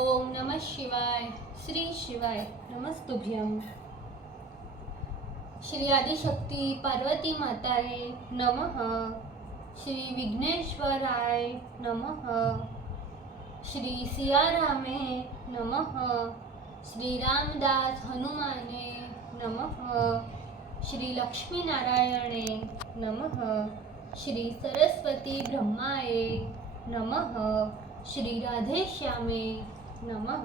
ओम नमः शिवाय। श्री शिवाय नमस्तुभ्यम। श्री आदिशक्ति पार्वती माताए नमः। श्री विघ्नेश्वराय नमः। श्री सियारामे नमः। श्री रामदास हनुमाने नमः। श्री लक्ष्मी नारायणे नमः। श्री सरस्वती ब्रह्माए नमः। श्री राधे श्यामे नमः।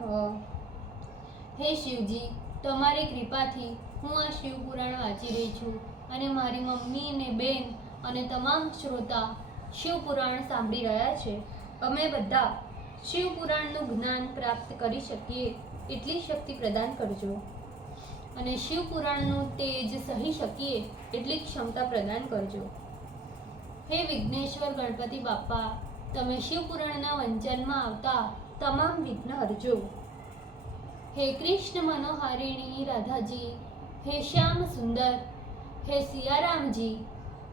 हे शिवजी, તમારી કૃપાથી હું આ શિવ પુરાણ વાંચી રહી છું અને મારી મમ્મી અને બેન અને તમામ શ્રોતા શિવ પુરાણ સાંભળી રહ્યા છે. અમે બધા શિવ પુરાણનું જ્ઞાન પ્રાપ્ત કરી શકીએ એટલી શક્તિ પ્રદાન કરજો અને શિવ પુરાણનું તેજ સહી શકીએ એટલી ક્ષમતા પ્રદાન કરજો. હે વિઘ્નેશ્વર ગણપતિ બાપા, તમે શિવ પુરાણના વંચનમાં આવતા તમામ વિઘ્ન હરજો. હે કૃષ્ણ મનોહારિણી રાધાજી, હે શ્યામ સુંદર, હે સિયારામજી,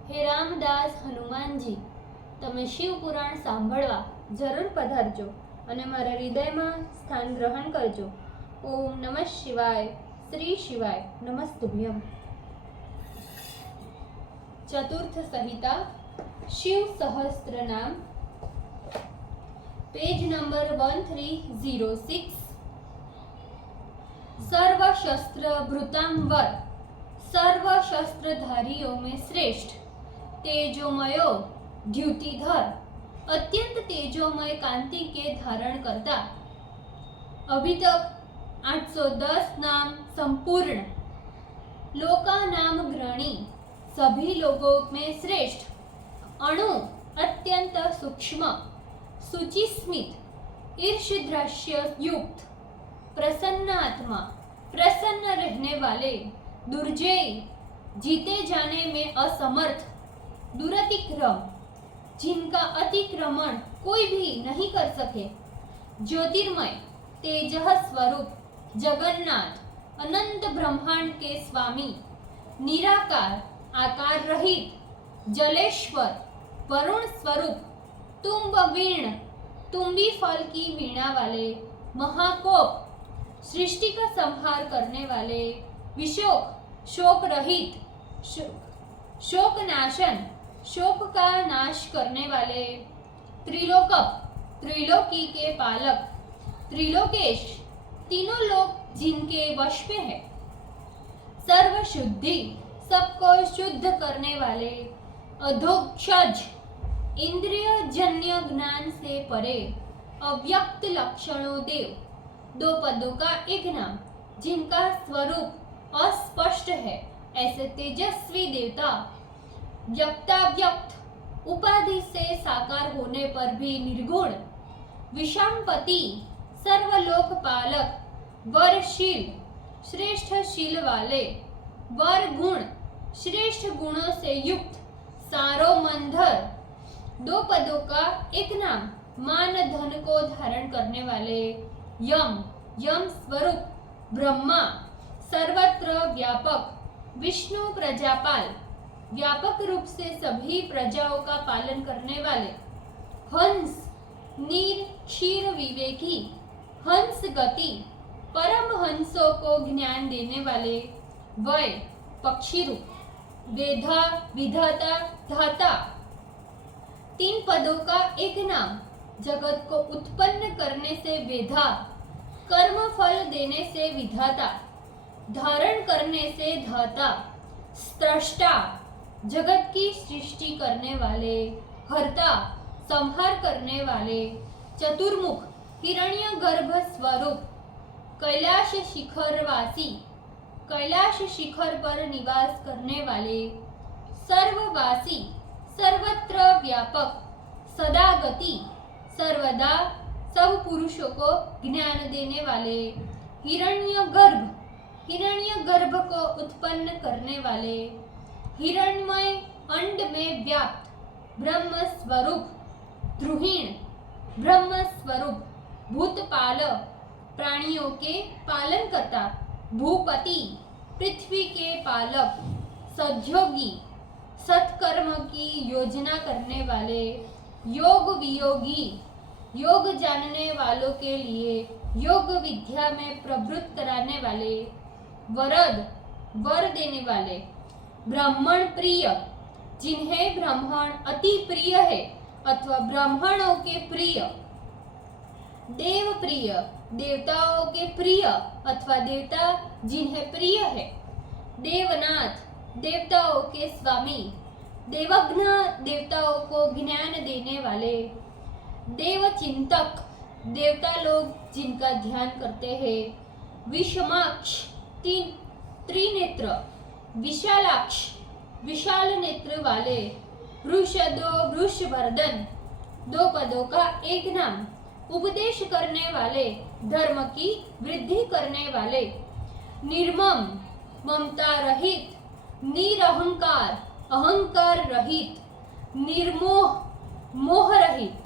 હે રામદાસ હનુમાનજી, તમે શિવ પુરાણ સાંભળવા જરૂર પધારજો અને મારા હૃદયમાં સ્થાન ગ્રહણ કરજો. ઓમ નમઃ શિવાય. શ્રી શિવાય નમસ્તુભ્યમ. ચતુર્થ સંહિતા શિવ સહસ્ત્ર નામ, पेज नंबर 1306। सर्व शस्त्र भृतांवर, सर्व शस्त्रधारियों में श्रेष्ठ, तेजोमयो द्युतिधर, अत्यंत तेजोमय कांति के धारण करता। अभी तक 810 नाम संपूर्ण, लोका नाम ग्रणी, सभी लोगों में श्रेष्ठ, अणु अत्यंत सूक्ष्म, सुचिस्मित, ईर्ष्यद्रश्य युक्त, प्रसन्न आत्मा, प्रसन्न रहने वाले, दुर्जय, जीते जाने में असमर्थ, दुरतिक्रम, जिनका अतिक्रमण कोई भी नहीं कर सके, ज्योतिर्मय, तेजः स्वरूप, जगन्नाथ, अनंत ब्रह्मांड के स्वामी, निराकार, आकार रहित, जलेश्वर, वरुण स्वरूप, तुम्ब वीण, तुम्बी फल की वीणा वाले, महाकोप, सृष्टि का संहार करने वाले, विशोक, शोक रहित, शोक नाशन, शोक का नाश करने वाले, त्रिलोकप, त्रिलोकी के पालक, त्रिलोकेश, तीनों लोक जिनके वश में है, सर्व शुद्धि, सबको शुद्ध करने वाले, अधोक्षज, इंद्रिय जन्य ज्ञान से परे, अव्यक्त लक्षणों देव, दो पदों का एक नाम, जिनका स्वरूप अस्पष्ट है, ऐसे तेजस्वी देवता, व्यक्ताव्यक्त, उपाधि से साकार होने पर भी निर्गुण, विषामपति, सर्वलोक पालक, वरशील, श्रेष्ठ शील वाले, वर गुण, श्रेष्ठ गुणों से युक्त, सारो मंधर, दो पदों का एक नाम, मान धन को धारण करने वाले, यम, यम स्वरूप, ब्रह्मा, सर्वत्र व्यापक, विष्णु प्रजापाल, व्यापक रूप से सभी प्रजाओं का पालन करने वाले, हंस, नीर क्षीर विवेकी, हंस गति, परम हंसों को ज्ञान देने वाले, वय, पक्षी रूप, वेधा, विधाता, धाता, तीन पदों का एक नाम, जगत को उत्पन्न करने से वेधा, कर्म फल देने से विधाता, धारण करने से धाता, स्रष्टा, जगत की सृष्टि करने वाले, हर्ता, संहार करने वाले, चतुर्मुख, हिरण्यगर्भ स्वरूप, कैलाश शिखर वासी, कैलाश शिखर पर निवास करने वाले, सर्ववासी, सर्वत्र व्यापक, सदा गति, सर्वदा सब पुरुषों को ज्ञान देने वाले, हिरण्यगर्भ, हिरण्यगर्भ को उत्पन्न करने वाले, हिरण्मय, अंड में व्याप्त, ब्रह्म स्वरूप, द्रुहीण, ब्रह्म स्वरूप, भूतपाल, प्राणियों के पालन करता, भूपति, पृथ्वी के पालक, सद्योगी, सत्कर्म की योजना करने वाले, योग वियोगी, योग जानने वालों के लिए योग विद्या में प्रवृत्त कराने वाले, वरद वर देने वाले, ब्राह्मण प्रिय जिन्हें ब्राह्मण अति प्रिय है अथवा ब्राह्मणों के प्रिय, देव प्रिय देवताओं के प्रिय अथवा देवता जिन्हें प्रिय है, देवनाथ देवताओं के स्वामी, देवज्ञ देवताओं को ज्ञान देने वाले, देवचिंतक देवता लोग जिनका ध्यान करते हैं, विषमाक्ष त्रिनेत्र, विशालाक्ष विशाल नेत्र वाले, वृषदो वृषवर्धन दो पदों का एक नाम, उपदेश करने वाले, धर्म की वृद्धि करने वाले, निर्मम ममता रहित, निरहंकार अहंकार रहित, निर्मोह मोह रहित,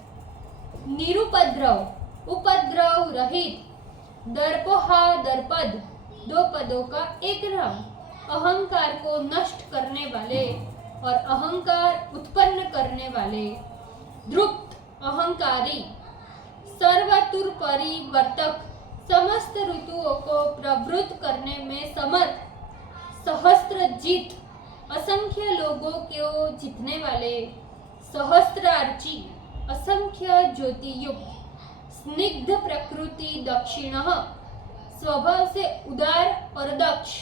निरुपद्रव उपद्रव रहित, दर्पोहा दर्पद दो पदों का एक नाम, अहंकार को नष्ट करने वाले और अहंकार उत्पन्न करने वाले, द्रुप्त अहंकारी, सर्वतुर परिवर्तक समस्त ऋतुओं को प्रवृत्त करने में समर्थ, सहस्त्रजीत असंख्य लोगों को जीतने वाले, सहस्त्रार्ची असंख्य ज्योति युक्त, स्निग्ध प्रकृति दक्षिण स्वभाव से उदार और दक्ष,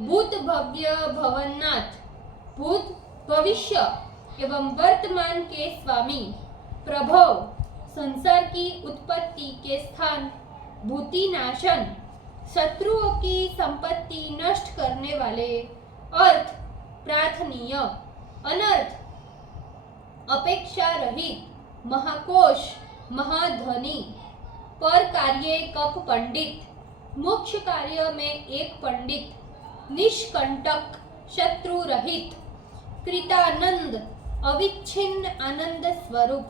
भूत भव्य भवन्नाथ भूत भविष्य एवं वर्तमान के स्वामी, प्रभव संसार की उत्पत्ति के स्थान, भूतिनाशन शत्रुओं की संपत्ति नष्ट करने वाले, अर्थ प्रार्थनीय, अनर्थ अपेक्षा रहित, महाकोश महाधनी, पर कार्य कप पंडित, मोक्ष कार्य में एक पंडित, निष्कंटक शत्रु रहित, कृतानंद अविच्छिन्न आनंद स्वरूप,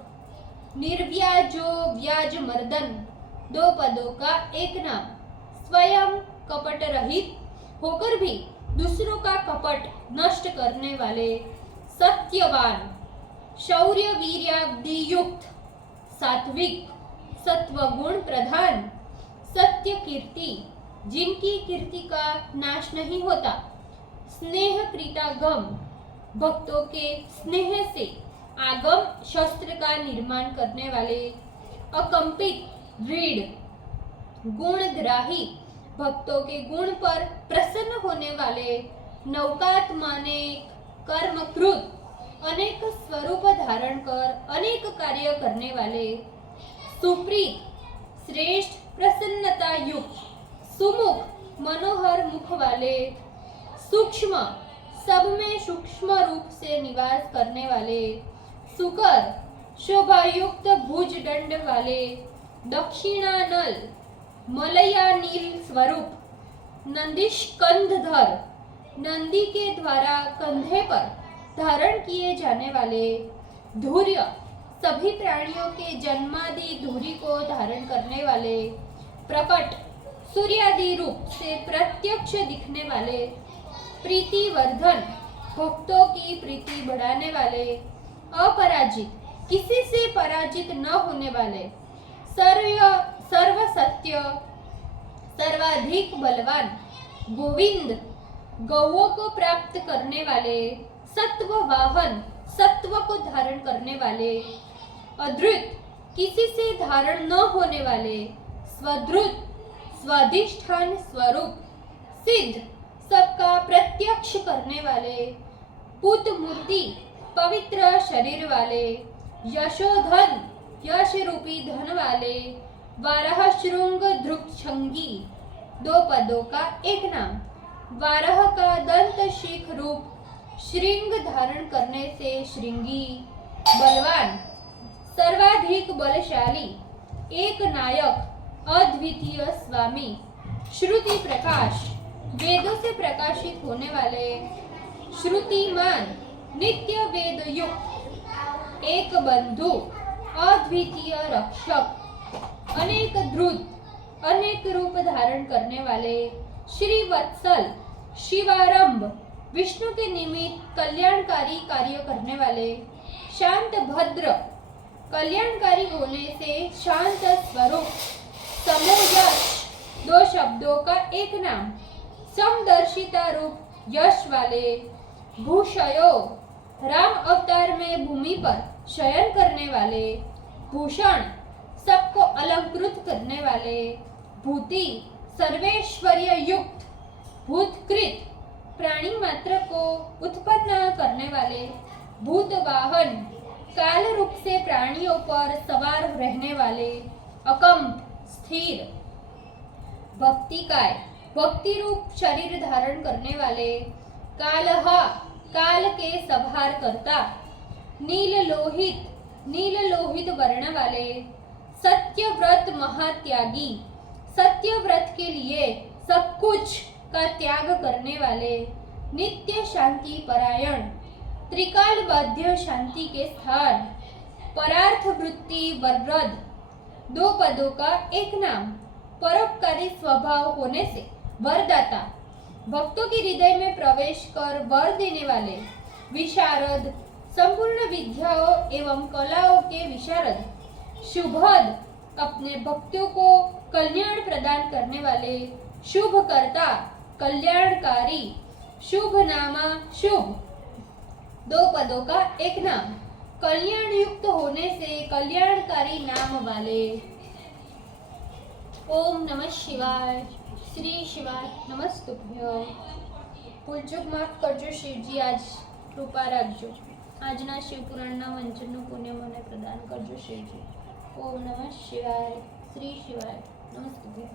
निर्व्याजो व्याज मर्दन दो पदों का एक नाम, स्वयं कपट रहित होकर भी दूसरों का कपट नष्ट करने वाले, सत्यवान शौर्य वीर्याब्दि युक्त, सात्विक सत्वगुण प्रधान, सत्य कीर्ति जिनकी कीर्ति का नाश नहीं होता, स्नेह कृतागम भक्तों के स्नेह से आगम शस्त्र का निर्माण करने वाले, अकंपित दृढ़ गुणग्राही भक्तों के गुण पर प्रसन्न होने वाले, नौकात्माने कर्मकृत अनेक स्वरूप धारण कर अनेक कार्य करने वाले, सुप्रीत श्रेष्ठ प्रसन्नता युक्त, सुमुख मनोहर मुख वाले, सूक्ष्म सब में सूक्ष्म रूप से निवास करने वाले, सुकर शोभायुक्त भुज दंड वाले, दक्षिणानल मलयानील स्वरूप, नंदिष्कंधर नंदी के द्वारा कंधे पर धारण किए जाने वाले, धुर्य सभी प्राणियों के जन्मादि धुरी को धारण करने वाले, प्रकट सूर्यादि रूप से प्रत्यक्ष दिखने वाले, प्रीतिवर्धन भक्तों की प्रीति बढ़ाने वाले, अपराजित किसी से पराजित न होने वाले, सर्व सत्य सर्वाधिक बलवान, गोविंद गौओं को प्राप्त करने वाले, सत्व वाहन सत्व को धारण करने वाले, अधृत किसी से धारण न होने वाले, स्वधृत स्वाधिष्ठान स्वरूप, सिद्ध सबका प्रत्यक्ष करने वाले, पुत मूर्ति पवित्र शरीर वाले, यशोधन यश रूपी धन वाले, वाराह श्रृंग ध्रुक्षंगी दो पदों का एक नाम, वाराह का दंत शीख रूप श्रृंग धारण करने से श्रृंगी, बलवान सर्वाधिक बलशाली, एक नायक अद्वितीय स्वामी, श्रुति प्रकाश वेदों से प्रकाशित होने वाले, श्रुतिमान नित्य वेद युक्त, एक बंधु अद्वितीय रक्षक, अनेक द्रुत अनेक रूप धारण करने वाले, श्री वत्सल शिवारंभ विष्णु के निमित्त कल्याणकारी कार्य करने वाले, शांत भद्र कल्याणकारी होने से शांत स्वरूप। समोयश, 2 शब्दों का एक नाम। समदर्शिता रूप यश वाले। भूषयो, राम अवतार में भूमि पर शयन करने वाले। भूषण, सबको अलंकृत करने वाले। भूति, सर्वैश्वर्य युक्त। भूतकृत, प्राणी मात्र को उत्पन्न करने वाले। भूतवाहन, काल रूप से प्राणियों पर सवार रहने वाले। अकंप, स्थिर। भक्तिकाय, भक्ति रूप शरीर धारण करने वाले। कालह, काल के संहार करता। नील लोहित, नील लोहित वर्ण वाले। सत्यव्रत महात्यागी, सत्यव्रत के लिए सब कुछ का त्याग करने वाले। नित्य शांति परायण, त्रिकाल बाध्य शांति के स्थान। परार्थ वृत्ति वरद, 2 पदों का एक नाम। परोपकारी स्वभाव होने से वरदाता, भक्तों के हृदय में प्रवेश कर वर देने वाले। विशारद, संपूर्ण विद्याओं एवं कलाओं के विशारद। शुभद, अपने भक्तों को कल्याण प्रदान करने वाले। शुभकर्ता, कल्याणकारी। शुभ नामा, शुभ, 2 पदों का एक नाम। कल्याण युक्त होने से कल्याणकारी नाम वाले। ओम नमः शिवाय। श्री शिवाय नमस्तुभ्यं। ભૂલચૂક માફ કરજો શિવજી, આજ કૃપા રાખજો. આજના શિવપુરાણના વંચનનું પુણ્ય મને પ્રદાન કરજો શિવજી. ઓમ નમઃ શિવાય. શ્રી શિવાય નમસ્તુભ્યં.